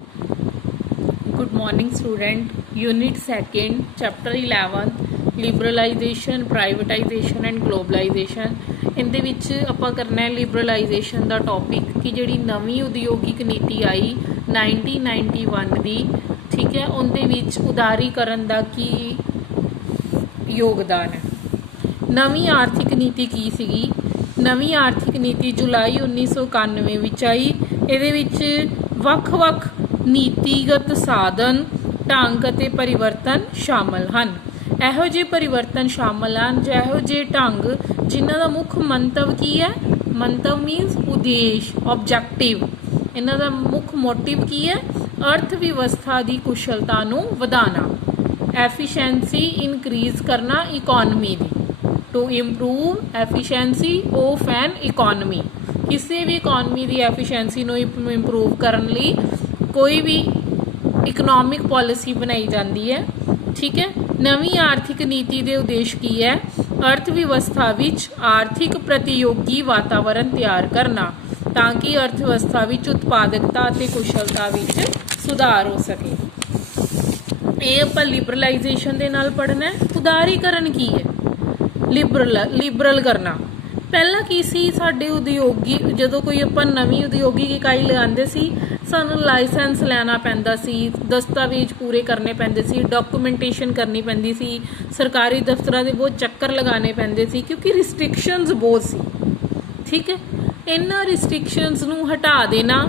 Good morning, student. Unit 2nd, Chapter 11, Liberalization, Privatization and Globalization. ਇਹਦੇ ਵਿੱਚ ਆਪਾਂ ਕਰਨਾ ਹੈ ਲਿਬਰਲਾਈਜੇਸ਼ਨ ਦਾ ਟੌਪਿਕ ਕਿ ਜਿਹੜੀ ਨਵੀਂ ਉਦਯੋਗਿਕ ਨੀਤੀ ਆਈ 1991 ਦੀ, ਠੀਕ ਹੈ, ਉਹਦੇ ਵਿੱਚ ਉਦਾਰੀਕਰਨ ਦਾ ਕੀ ਯੋਗਦਾਨ ਹੈ। ਨਵੀਂ ਆਰਥਿਕ ਨੀਤੀ ਕੀ ਸੀਗੀ? ਨਵੀਂ ਆਰਥਿਕ ਨੀਤੀ ਜੁਲਾਈ 1991 ਵਿੱਚ ਆਈ। ਇਹਦੇ ਵਿੱਚ ਵੱਖ-ਵੱਖ ਨੀਤੀਗਤ ਸਾਧਨ, ਢੰਗ ਅਤੇ ਪਰਿਵਰਤਨ ਸ਼ਾਮਲ ਹਨ। ਇਹੋ ਜਿਹੇ ਪਰਿਵਰਤਨ ਸ਼ਾਮਲ ਹਨ ਜਾਂ ਇਹੋ ਜਿਹੇ ਢੰਗ ਜਿਨ੍ਹਾਂ ਦਾ ਮੁੱਖ ਮੰਤਵ ਕੀ ਹੈ? ਮੰਤਵ ਮੀਨਸ ਉਦੇਸ਼, ਆਬਜੈਕਟਿਵ। ਇਹਨਾਂ ਦਾ ਮੁੱਖ ਮੋਟਿਵ ਕੀ ਹੈ? ਅਰਥ ਵਿਵਸਥਾ ਦੀ ਕੁਸ਼ਲਤਾ ਨੂੰ ਵਧਾਉਣਾ, ਐਫੀਸ਼ੀਐਂਸੀ ਇਨਕਰੀਜ਼ ਕਰਨਾ ਇਕੋਨਮੀ ਦੀ, to improve efficiency of an economy. ਕਿਸੇ ਵੀ ਇਕੋਨਮੀ ਦੀ ਐਫੀਸ਼ੀਐਂਸੀ ਨੂੰ ਇੰਪਰੂਵ ਕਰਨ ਲਈ ਕੋਈ ਵੀ ਇਕਨੋਮਿਕ ਪਾਲਿਸੀ ਬਣਾਈ ਜਾਂਦੀ ਹੈ, ਠੀਕ ਹੈ। ਨਵੀਂ ਆਰਥਿਕ ਨੀਤੀ ਦੇ ਉਦੇਸ਼ ਕੀ ਹੈ? ਅਰਥ ਵਿਵਸਥਾ ਵਿੱਚ ਆਰਥਿਕ ਪ੍ਰਤੀਯੋਗੀ ਵਾਤਾਵਰਨ ਤਿਆਰ ਕਰਨਾ ਤਾਂ ਕਿ ਅਰਥ ਵਿਵਸਥਾ ਵਿੱਚ ਉਤਪਾਦਕਤਾ ਅਤੇ ਕੁਸ਼ਲਤਾ ਵਿੱਚ ਸੁਧਾਰ ਹੋ ਸਕੇ। ਇਹ ਆਪਾਂ ਲਿਬਰਲਾਈਜੇਸ਼ਨ ਦੇ ਨਾਲ ਪੜ੍ਹਨਾ ਹੈ। ਉਦਾਰੀਕਰਨ ਕੀ ਹੈ? ਲਿਬਰਲ ਕਰਨਾ। ਪਹਿਲਾਂ ਕੀ ਸੀ? ਸਾਡੇ ਉਦਯੋਗੀ ਜਦੋਂ ਕੋਈ ਆਪਾਂ ਨਵੀਂ ਉਦਯੋਗਿਕ ਇਕਾਈ ਲਗਾਉਂਦੇ ਸੀ, ਸਾਨੂੰ ਲਾਇਸੈਂਸ ਲੈਣਾ ਪੈਂਦਾ ਸੀ, ਦਸਤਾਵੇਜ਼ ਪੂਰੇ ਕਰਨੇ ਪੈਂਦੇ ਸੀ, ਡਾਕੂਮੈਂਟੇਸ਼ਨ ਕਰਨੀ ਪੈਂਦੀ ਸੀ, ਸਰਕਾਰੀ ਦਫ਼ਤਰਾਂ ਦੇ ਬਹੁਤ ਚੱਕਰ ਲਗਾਉਣੇ ਪੈਂਦੇ ਸੀ ਕਿਉਂਕਿ ਰਿਸਟ੍ਰਿਕਸ਼ਨਸ ਬਹੁਤ ਸੀ, ਠੀਕ ਹੈ। ਇਹਨਾਂ ਰਿਸਟ੍ਰਿਕਸ਼ਨਸ ਨੂੰ ਹਟਾ ਦੇਣਾ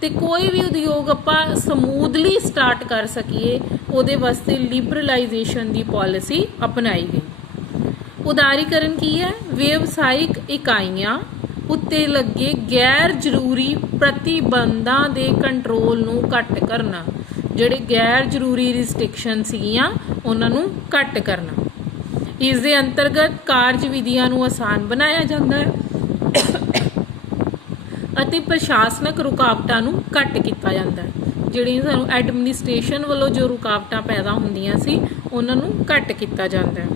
ਤੇ ਕੋਈ ਵੀ ਉਦਯੋਗ ਆਪਾਂ ਸਮੂਥਲੀ ਸਟਾਰਟ ਕਰ ਸਕੀਏ, ਉਹਦੇ ਵਾਸਤੇ ਲਿਬਰਲਾਈਜੇਸ਼ਨ ਦੀ ਪਾਲਿਸੀ ਅਪਣਾਈ ਗਈ। ਉਦਾਰੀਕਰਨ ਕੀ ਹੈ? ਵਿਵਸਾਇਕ ਇਕਾਈਆਂ ਉੱਤੇ ਲੱਗੇ ਗੈਰ ਜ਼ਰੂਰੀ ਪ੍ਰਤੀਬੰਧਾਂ ਦੇ ਕੰਟਰੋਲ ਨੂੰ ਘੱਟ ਕਰਨਾ। ਜਿਹੜੇ ਗੈਰ ਜ਼ਰੂਰੀ ਰਿਸਟ੍ਰਿਕਸ਼ਨ ਸੀਗੀਆਂ ਉਹਨਾਂ ਨੂੰ ਘੱਟ ਕਰਨਾ। ਇਸ ਦੇ ਅੰਤਰਗਤ ਕਾਰਜ ਵਿਧੀਆਂ ਨੂੰ ਆਸਾਨ ਬਣਾਇਆ ਜਾਂਦਾ ਹੈ ਅਤੇ ਪ੍ਰਸ਼ਾਸਨਕ ਰੁਕਾਵਟਾਂ ਨੂੰ ਘੱਟ ਕੀਤਾ ਜਾਂਦਾ ਹੈ। ਜਿਹੜੀਆਂ ਸਾਨੂੰ ਐਡਮਿਨਿਸਟ੍ਰੇਸ਼ਨ ਵੱਲੋਂ ਜੋ ਰੁਕਾਵਟਾਂ ਪੈਦਾ ਹੁੰਦੀਆਂ ਸੀ ਉਹਨਾਂ ਨੂੰ ਘੱਟ ਕੀਤਾ ਜਾਂਦਾ ਹੈ,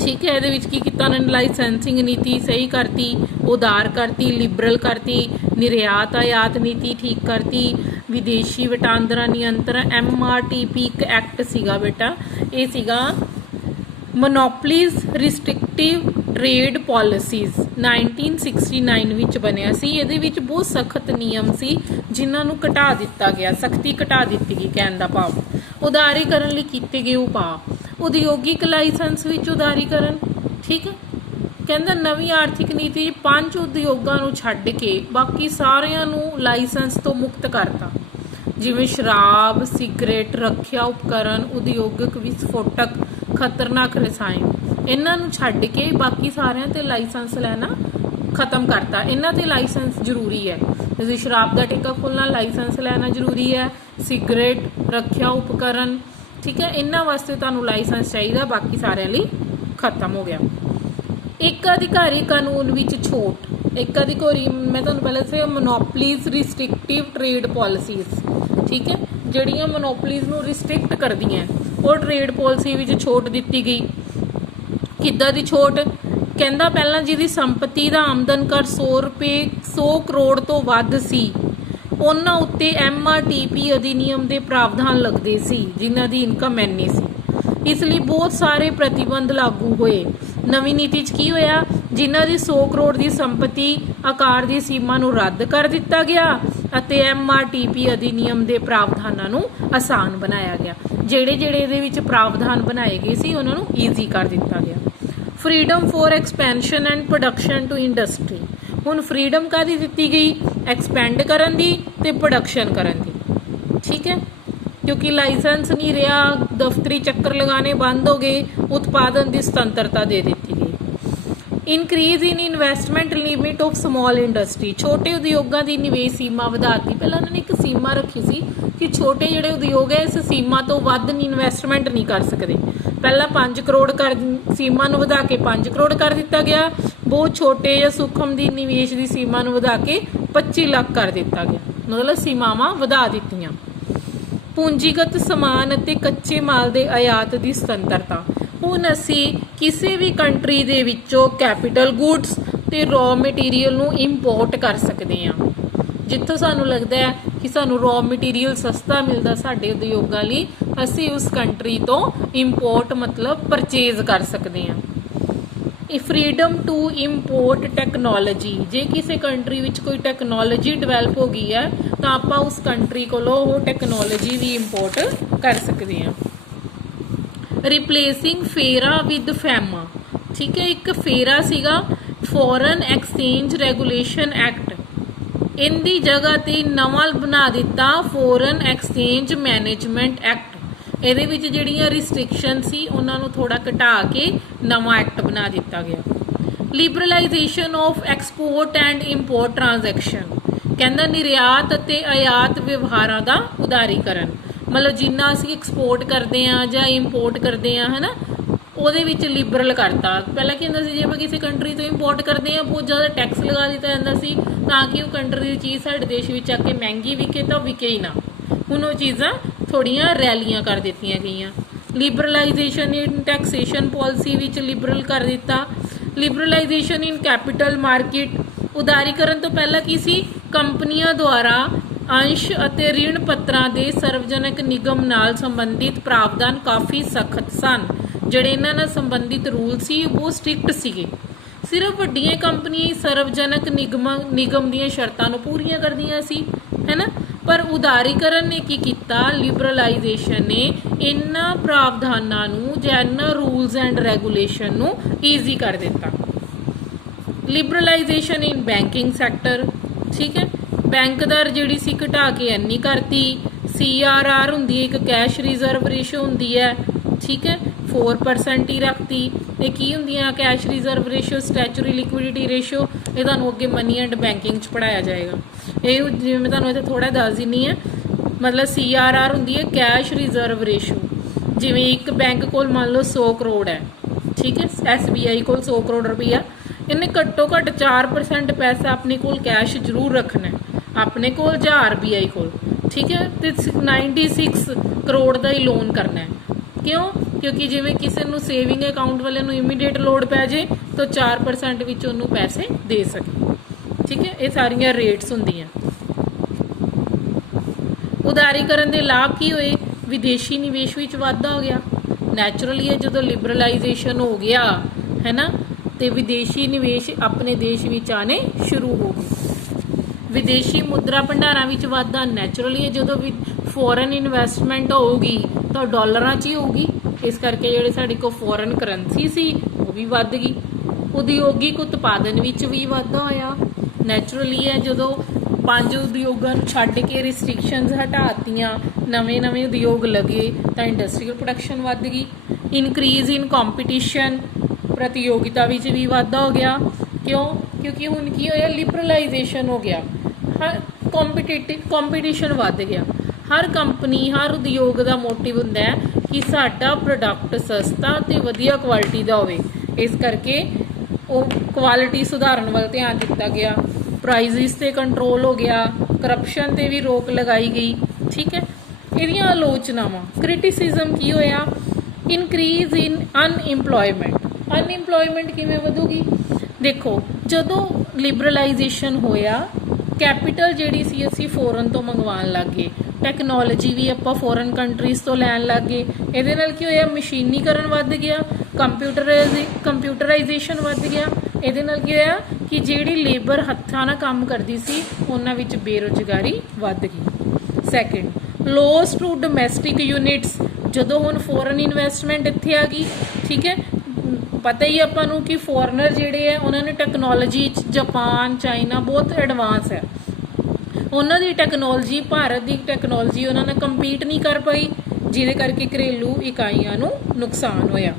ਠੀਕ ਹੈ। ਇਹਦੇ ਵਿੱਚ ਕੀ ਕੀਤਾ ਉਹਨਾਂ ਨੇ? ਲਾਇਸੈਂਸਿੰਗ ਨੀਤੀ ਸਹੀ ਕਰਤੀ, ਉਦਾਰ ਕਰਤੀ, ਲਿਬਰਲ ਕਰਤੀ, ਨਿਰਯਾਤ ਆਯਾਤ ਨੀਤੀ ਠੀਕ ਕਰਤੀ, ਵਿਦੇਸ਼ੀ ਵਟਾਂਦਰਾ ਨਿਯੰਤਰਣ MRTP ਇੱਕ ਐਕਟ ਸੀਗਾ ਬੇਟਾ, ਇਹ ਸੀਗਾ ਮੋਨੋਪਲੀਜ਼ ਰਿਸਟ੍ਰਿਕਟਿਵ ਟ੍ਰੇਡ ਪਾਲਿਸੀਜ਼ 1969 ਵਿੱਚ ਬਣਿਆ ਸੀ। ਇਹਦੇ ਵਿੱਚ ਬਹੁਤ ਸਖਤ ਨਿਯਮ ਸੀ ਜਿਨ੍ਹਾਂ ਨੂੰ ਘਟਾ ਦਿੱਤਾ ਗਿਆ, ਸਖਤੀ ਘਟਾ ਦਿੱਤੀ ਗਈ, ਕਹਿਣ ਦਾ ਭਾਵ ਉਦਾਰੀਕਰਨ ਲਈ ਕੀਤੇ ਗਏ ਉਪਾਅ। ਉਦਯੋਗਿਕ ਲਾਇਸੈਂਸ ਵਿੱਚ ਉਦਾਰੀਕਰਨ, ਠੀਕ ਹੈ। ਕਹਿੰਦਾ ਨਵੀਂ ਆਰਥਿਕ ਨੀਤੀ 5 ਉਦਯੋਗਾਂ ਨੂੰ ਛੱਡ ਕੇ ਬਾਕੀ ਸਾਰਿਆਂ ਨੂੰ ਲਾਇਸੈਂਸ ਤੋਂ ਮੁਕਤ ਕਰਤਾ, ਜਿਵੇਂ ਸ਼ਰਾਬ, ਸਿਗਰਟ, ਰੱਖਿਆ ਉਪਕਰਨ, ਉਦਯੋਗਿਕ ਵਿਸਫੋਟਕ, ਖਤਰਨਾਕ ਰਸਾਇਣ। ਇਹਨਾਂ ਨੂੰ ਛੱਡ ਕੇ ਬਾਕੀ ਸਾਰਿਆਂ ਤੇ ਲਾਇਸੈਂਸ ਲੈਣਾ ਖਤਮ ਕਰਤਾ। ਇਹਨਾਂ ਤੇ ਲਾਇਸੈਂਸ ਜ਼ਰੂਰੀ ਹੈ, ਜਿਵੇਂ ਸ਼ਰਾਬ ਦਾ ਠੇਕਾ ਖੋਲ੍ਹਣਾ ਲਾਇਸੈਂਸ ਲੈਣਾ ਜ਼ਰੂਰੀ ਹੈ, ਸਿਗਰਟ, ਰੱਖਿਆ ਉਪਕਰਨ, ਠੀਕ ਹੈ, ਇਹਨਾਂ ਵਾਸਤੇ ਤੁਹਾਨੂੰ ਲਾਇਸੈਂਸ ਚਾਹੀਦਾ, ਬਾਕੀ ਸਾਰਿਆਂ ਲਈ ਖਤਮ ਹੋ ਗਿਆ। ਇੱਕ ਅਧਿਕਾਰੀ ਕਾਨੂੰਨ ਵਿੱਚ ਛੋਟ। ਇੱਕ ਅਧਿਕਾਰੀ, ਮੈਂ ਤੁਹਾਨੂੰ ਪਹਿਲਾਂ ਦੱਸਿਆ, ਮੋਨੋਪਲੀਜ਼ ਰਿਸਟ੍ਰਿਕਟਿਵ ਟ੍ਰੇਡ ਪਾਲਿਸੀਜ਼, ਠੀਕ ਹੈ, ਜਿਹੜੀਆਂ ਮੋਨੋਪਲੀਜ਼ ਨੂੰ ਰਿਸਟ੍ਰਿਕਟ ਕਰਦੀਆਂ, ਉਹ ਟ੍ਰੇਡ ਪਾਲਿਸੀ ਵਿੱਚ ਛੋਟ ਦਿੱਤੀ ਗਈ। ਕਿੱਦਾਂ ਦੀ ਛੋਟ? ਕਹਿੰਦਾ ਪਹਿਲਾਂ ਜਿਹਦੀ ਸੰਪਤੀ ਦਾ ਆਮਦਨ ਕਰ 100 ਕਰੋੜ ਤੋਂ ਵੱਧ ਸੀ ਉਹਨਾਂ ਉੱਤੇ MRTP ਅਧਿਨਿਯਮ ਦੇ ਪ੍ਰਾਵਧਾਨ ਲੱਗਦੇ ਸੀ ਜਿਨ੍ਹਾਂ ਦੀ ਇਨਕਮ ਇੰਨੀ ਸੀ। ਇਸ ਲਈ ਬਹੁਤ ਸਾਰੇ ਪ੍ਰਤੀਬੰਧ ਲਾਗੂ ਹੋਏ। ਨਵੀਂ ਨੀਤੀ 'ਚ ਕੀ ਹੋਇਆ? ਜਿਨ੍ਹਾਂ ਦੀ 100 ਕਰੋੜ ਦੀ ਸੰਪਤੀ ਆਕਾਰ ਦੀ ਸੀਮਾ ਨੂੰ ਰੱਦ ਕਰ ਦਿੱਤਾ ਗਿਆ ਅਤੇ MRTP ਅਧਿਨਿਯਮ ਦੇ ਪ੍ਰਾਵਧਾਨਾਂ ਨੂੰ ਆਸਾਨ ਬਣਾਇਆ ਗਿਆ। ਜਿਹੜੇ ਇਹਦੇ ਵਿੱਚ ਪ੍ਰਾਵਧਾਨ ਬਣਾਏ ਗਏ ਸੀ ਉਹਨਾਂ ਨੂੰ ਈਜ਼ੀ ਕਰ ਦਿੱਤਾ ਗਿਆ। Freedom for expansion and production to industry. ਹੁਣ ਫਰੀडम ਕਾਹਦੀ ਦਿੱਤੀ ਗਈ? ਐਕਸਪੈਂਡ ਕਰਨ ਦੀ ਤੇ ਪ੍ਰੋਡਕਸ਼ਨ ਕਰਨ ਦੀ, ਠੀਕ ਹੈ, ਕਿਉਂਕਿ ਲਾਇਸੈਂਸ ਨਹੀਂ ਰਿਹਾ, ਦਫ਼ਤਰੀ ਚੱਕਰ ਲਗਾਉਣੇ ਬੰਦ ਹੋ ਗਏ, ਉਤਪਾਦਨ ਦੀ ਸੁਤੰਤਰਤਾ ਦੇ ਦਿੱਤੀ ਗਈ। Increase in investment limit of small industry. ਛੋਟੇ ਉਦਯੋਗਾਂ ਦੀ ਨਿਵੇਸ਼ ਸੀਮਾ ਵਧਾਤੀ। ਪਹਿਲਾਂ ਉਹਨਾਂ ਨੇ ਇੱਕ ਸੀਮਾ ਰੱਖੀ ਸੀ ਕਿ ਛੋਟੇ ਜਿਹੜੇ ਉਦਯੋਗ ਹੈ ਇਸ ਸੀਮਾ ਤੋਂ ਵੱਧ ਇਨਵੈਸਟਮੈਂਟ ਨਹੀਂ ਕਰ ਸਕਦੇ। ਪਹਿਲਾਂ 5 ਕਰੋੜ ਸੀਮਾ ਨੂੰ ਵਧਾ ਕੇ 5 ਕਰੋੜ ਕਰ ਦਿੱਤਾ ਗਿਆ। ਬਹੁਤ ਛੋਟੇ ਜਾਂ ਸੂਖਮ ਦੀ ਨਿਵੇਸ਼ ਦੀ ਸੀਮਾ ਨੂੰ ਵਧਾ ਕੇ 25 ਲੱਖ ਕਰ ਦਿੱਤਾ ਗਿਆ, ਮਤਲਬ ਸੀਮਾਵਾਂ ਵਧਾ ਦਿੱਤੀਆਂ। ਪੂੰਜੀਗਤ ਸਮਾਨ ਅਤੇ ਕੱਚੇ ਮਾਲ ਦੇ ਆਯਾਤ ਦੀ ਸੁਤੰਤਰਤਾ। ਹੁਣ ਅਸੀਂ ਕਿਸੇ ਵੀ ਕੰਟਰੀ ਦੇ ਵਿੱਚੋਂ ਕੈਪੀਟਲ ਗੁੱਡਸ ਤੇ ਰॉ ਮਟੀਰੀਅਲ ਨੂੰ ਇੰਪੋਰਟ ਕਰ ਸਕਦੇ ਹਾਂ। ਜਿੱਥੋਂ ਸਾਨੂੰ ਲੱਗਦਾ ਹੈ ਕਿ कि सानू रॉ मटीरीयल सस्ता मिलता साडे उद्योगां लई, असीं उस कंट्री तो इंपोर्ट मतलब परचेज कर सकते हैं। फ्रीडम टू इंपोर्ट टैक्नोलॉजी, जे किसी कंट्री विच कोई टैक्नोलॉजी डिवेलप हो गई है तो आप उस कंट्री कोलों वो टैक्नोलॉजी भी इंपोर्ट कर सकते हैं। रिप्लेसिंग फेरा विद फैमा, ठीक है, एक फेरा सीगा फॉरेन एक्सचेंज रेगुलेशन एक्ट, इनकी जगह ते नवां बना दिता फॉरेन एक्सचेंज मैनेजमेंट एक्ट। ਇਹਦੇ ਵਿੱਚ ਜਿਹੜੀਆਂ ਰਿਸਟ੍ਰਿਕਸ਼ਨ ਸੀ ਉਹਨਾਂ ਨੂੰ ਥੋੜਾ ਘਟਾ ਕੇ ਨਵਾਂ ਐਕਟ ਬਣਾ ਦਿੱਤਾ ਗਿਆ। Liberalisation of export and import transaction, ਕਹਿੰਦਾ ਨਿਰਯਾਤ ਅਤੇ ਆਯਾਤ ਵਿਵਹਾਰਾਂ ਦਾ ਉਦਾਰੀਕਰਨ, ਮਤਲਬ ਜਿੰਨਾ ਅਸੀਂ ਐਕਸਪੋਰਟ ਕਰਦੇ ਹਾਂ ਜਾਂ ਇੰਪੋਰਟ ਕਰਦੇ ਹਾਂ ਹੈ ਨਾ, ਉਹਦੇ ਵਿੱਚ ਲਿਬਰਲ ਕਰਤਾ। ਪਹਿਲਾਂ ਕੀ ਹੁੰਦਾ ਸੀ, ਜੇ ਆਪਾਂ ਕਿਸੇ ਕੰਟਰੀ ਤੋਂ ਇੰਪੋਰਟ ਕਰਦੇ ਹਾਂ ਬਹੁਤ ਜ਼ਿਆਦਾ ਟੈਕਸ ਲਗਾ ਦਿੱਤਾ ਜਾਂਦਾ ਸੀ ਤਾਂ ਕਿ ਉਹ ਕੰਟਰੀ ਦੀ ਚੀਜ਼ ਸਾਡੇ ਦੇਸ਼ ਵਿੱਚ ਆ ਕੇ ਮਹਿੰਗੀ ਵਿਕੇ ਤਾਂ ਵਿਕੇ ਹੀ ਨਾ। ਹੁਣ ਉਹ ਚੀਜ਼ਾਂ ਥੋੜੀਆਂ ਰੈਲੀਆਂ ਕਰ ਦਿੱਤੀਆਂ ਗਈਆਂ। ਲਿਬਰਲਾਈਜੇਸ਼ਨ ਇਨ ਟੈਕਸੇਸ਼ਨ ਪਾਲਿਸੀ ਵਿੱਚ ਲਿਬਰਲ ਕਰ ਦਿੱਤਾ। ਲਿਬਰਲਾਈਜੇਸ਼ਨ ਇਨ ਕੈਪੀਟਲ ਮਾਰਕੀਟ, ਉਦਾਰੀਕਰਨ ਤੋਂ ਪਹਿਲਾਂ ਕੀ ਸੀ, ਕੰਪਨੀਆਂ ਦੁਆਰਾ ਅੰਸ਼ ਅਤੇ ਰਿਣ ਪੱਤਰਾਂ ਦੇ ਸਰਵਜਨਕ ਨਿਗਮ ਨਾਲ ਸੰਬੰਧਿਤ ਪ੍ਰਾਵਧਾਨ ਕਾਫੀ ਸਖਤ ਸਨ। ਜਿਹੜੇ ਇਹਨਾਂ ਨਾਲ ਸੰਬੰਧਿਤ ਰੂਲ ਸੀ ਉਹ ਸਟ੍ਰਿਕਟ ਸੀਗੇ। ਸਿਰਫ ਵੱਡੀਆਂ ਕੰਪਨੀਆਂ ਸਰਵਜਨਕ ਨਿਗਮ ਦੀਆਂ ਸ਼ਰਤਾਂ ਨੂੰ ਪੂਰੀਆਂ ਕਰਦੀਆਂ ਸੀ, ਹੈ ਨਾ। पर उदारीकरण ने की किया, लिबरलाइजेशन ने इन्हां प्रावधानां नूं जां इन्हां रूल्स एंड रेगूलेशन नूं ईजी कर दिता। लिबरलाइजेशन इन बैंकिंग सैक्टर, ठीक है, बैंक दर जिहड़ी सी घटा के इन्नी करती। CRR हुंदी है, एक कैश रिजर्व रेशो हुंदी है, ठीक है, 4% ही रखती। ते की हुंदियां cash reserve ratio, statutory liquidity ratio, ये तुहानूं अगे मनी एंड बैंकिंग च पढ़ाया जाएगा। ये जिवें मैं तुहानूं इत्थे थोड़ा दस दिंदी है, मतलब CRR हुंदी है कैश रिजर्व रेशो। जिवें एक बैंक कोल मान लो 100 करोड़ है, ठीक है, SBI कोल 100 करोड़ रुपया, इन्हें घट्टो घट्ट 4% पैसा अपने कोल कैश जरूर रखना है अपने कोल जां RBI कोल, ठीक है, तो 96 करोड़ का ही लोन करना है। क्यों? क्योंकि जिवें किसी नूं सेविंग अकाउंट वाले नूं इमीडिएट लोड़ पै जाए तो 4% विच उहनूं पैसे दे सके, ठीक है। ये सारियां रेट्स हुंदियां। उदारीकरण के लाभ की होए, विदेशी निवेश विच वाधा हो गया। नैचुरली है जो लिबरलाइजेशन हो गया है ना, तो विदेशी निवेश अपने देश विच आने शुरू हो गए। विदेशी मुद्रा भंडारां विच वाधा, नैचुरली है जो फॉरन इन्वेस्टमेंट होगी तो डॉलरां च ही होगी, इस करके जिहड़ी साडी को फॉरन करंसी सी वो भी वध गई। उद्योगिक उत्पादन विच भी वाधा होया। नैचुरली है जो 5 उद्योगां नूं छड्ड के रिस्ट्रिक्शनस हटातियां, नवे नवे उद्योग लगे तो इंडस्ट्रीयल प्रोडक्शन वध गई। इनक्रीज इन कॉम्पीटिशन, प्रतियोगिता विच भी वाधा हो गया। क्यों? क्योंकि हुण की होया, लिबरलाइजेशन हो गया, हर कॉम्पीटिशन वध गया। हर कंपनी हर उद्योग का मोटिव हुंदा है कि साडा प्रोडक्ट सस्ता ते वधिया क्वालिटी का होवे, इस करके वो क्वालिटी सुधारन वाल ध्यान दिता गया। प्राइजिस ते कंट्रोल हो गया, करप्शन ते भी रोक लगाई गई, ठीक है। इहदियां आलोचनावां, क्रिटिसिज्म की होया, इनक्रीज इन अनइंप्लॉयमेंट। अनइंप्लॉयमेंट किवें वधूगी? देखो, जदों लिबरलाइजेशन होया, कैपीटल जिहड़ी सी असीं फॉरन तो मंगवाउण लग गए, टैक्नोलॉजी भी आपां फॉरन कंट्रीज़ तो लैण लग गए। इहदे नाल की होया, मशीनीकरण वध गया, कंप्यूटराइजेशन वध गया। इहदे नाल की होया कि जिहड़ी लेबर हत्थां नाल काम करदी सी उन्हां विच बेरोजगारी वध गई। Second, loss to domestic units, जदों हुण फॉरन इन्वेस्टमेंट इत्थे आ गई, ठीक है, पता ही आपां नूं कि फॉरनर जिहड़े है उन्होंने टैक्नोलॉजी जापान चाइना बहुत एडवांस है, उन्होंने टैक्नोलॉजी भारत की टैक्नोलॉजी उन्होंने कंपीट नहीं कर पाई, जिहदे करके घरेलू इकाइयां नूं नुकसान होया।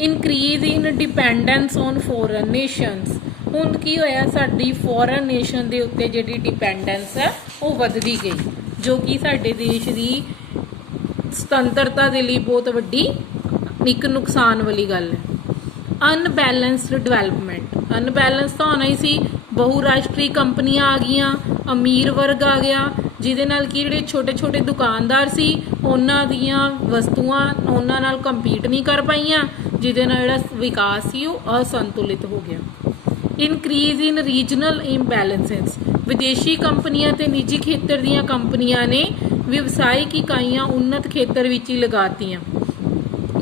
Increase in dependence on foreign Nations, हुण की होया, साडी फॉरन नेशन दे उत्ते जिहड़ी डिपेंडेंस है वो वधदी गई, जो कि साडे देश की सुतंत्रता दे लई बहुत वड्डी एक नुकसान वाली गल है। अनबैलेंस्ड डिवेलपमेंट, अनबैलेंस तो होना ही सी, बहुराष्ट्रीय कंपनियां आ गईयां, अमीर वर्ग आ गया, जिहदे नाल कि जिहड़े छोटे छोटे दुकानदार सी उन्हां दीयां वस्तुआं उन्हां नाल कंपीट नहीं कर पाईयां, जिहदे नाल जिहड़ा विकास सी वो असंतुलित हो गया। इनक्रीज इन रीजनल इंबैलेंसेस, ਵਿਦੇਸ਼ੀ ਕੰਪਨੀਆਂ ਤੇ ਨਿੱਜੀ ਖੇਤਰ ਦੀਆਂ ਕੰਪਨੀਆਂ ਨੇ ਵਿਵਸਾਇਕ ਇਕਾਈਆਂ ਉन्नत ਖੇਤਰ ਵਿੱਚ ਹੀ ਲਗਾਤੀਆਂ।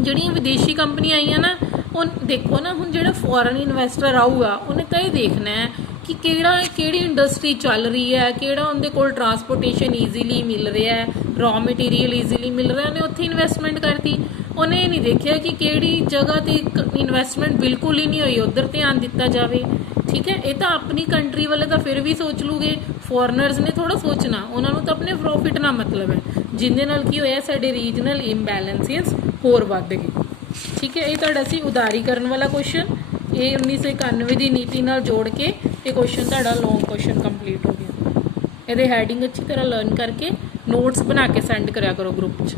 ਜਿਹੜੀਆਂ ਵਿਦੇਸ਼ੀ ਕੰਪਨੀਆਂ ਆਈਆਂ ਨਾ, ਉਹ ਦੇਖੋ ਨਾ, ਹੁਣ ਜਿਹੜਾ ਫੋਰਨ ਇਨਵੈਸਟਰ ਆਊਗਾ ਉਹਨੇ ਤਾਂ ਇਹ ਦੇਖਣਾ ਹੈ ਕਿ ਕਿਹੜੀ ਇੰਡਸਟਰੀ ਚੱਲ ਰਹੀ ਹੈ, ਕਿਹੜਾ ਉਹਦੇ ਕੋਲ ਟਰਾਂਸਪੋਰਟੇਸ਼ਨ ਈਜ਼ੀਲੀ ਮਿਲ ਰਿਹਾ ਹੈ, ਰॉ ਮਟੀਰੀਅਲ ਈਜ਼ੀਲੀ ਮਿਲ ਰਿਹਾ, ਉਹਨੇ ਉੱਥੇ ਇਨਵੈਸਟਮੈਂਟ ਕਰਤੀ। ਉਹਨੇ ਇਹ ਨਹੀਂ ਦੇਖਿਆ ਕਿ ਕਿਹੜੀ ਜਗ੍ਹਾ ਤੇ ਇਨਵੈਸਟਮੈਂਟ ਬਿਲਕੁਲ ਹੀ ਨਹੀਂ ਹੋਈ, ਉੱਧਰ ਧਿਆਨ ਦਿੱਤਾ ਜਾਵੇ। ਠੀਕ ਹੈ, ਇਹ ਤਾਂ ਆਪਣੀ ਕੰਟਰੀ ਵਾਲੇ ਤਾਂ ਫਿਰ ਵੀ ਸੋਚ ਲੂਗੇ, ਫੋਰਨਰਸ ਨੇ ਥੋੜਾ ਸੋਚਣਾ, ਉਹਨਾਂ ਨੂੰ ਤਾਂ ਆਪਣੇ ਪ੍ਰੋਫਿਟ ਨਾਲ ਮਤਲਬ ਹੈ, ਜਿਹਦੇ ਨਾਲ ਕੀ ਹੋਇਆ, ਸਾਡੇ ਰੀਜਨਲ ਇੰਬੈਲੈਂਸਿਸ ਹੋਰ ਵੱਧ ਗਏ। ਠੀਕ ਹੈ, ਇਹ ਤੁਹਾਡਾ ਸੀ ਉਦਾਰੀਕਰਨ ਵਾਲਾ ਕੁਐਸਚਨ। ਇਹ 1991 ਦੀ ਨੀਤੀ ਨਾਲ ਜੋੜ ਕੇ ਇਹ ਕੁਐਸਚਨ ਤੁਹਾਡਾ ਲੌਂਗ ਕੁਐਸਚਨ ਕੰਪਲੀਟ ਹੋ ਗਿਆ। ਇਹਦੇ ਹੈਡਿੰਗ ਅੱਛੀ ਤਰ੍ਹਾਂ ਲਰਨ ਕਰਕੇ ਨੋਟਸ ਬਣਾ ਕੇ ਸੈਂਡ ਕਰਿਆ ਕਰੋ ਗਰੁੱਪ 'ਚ।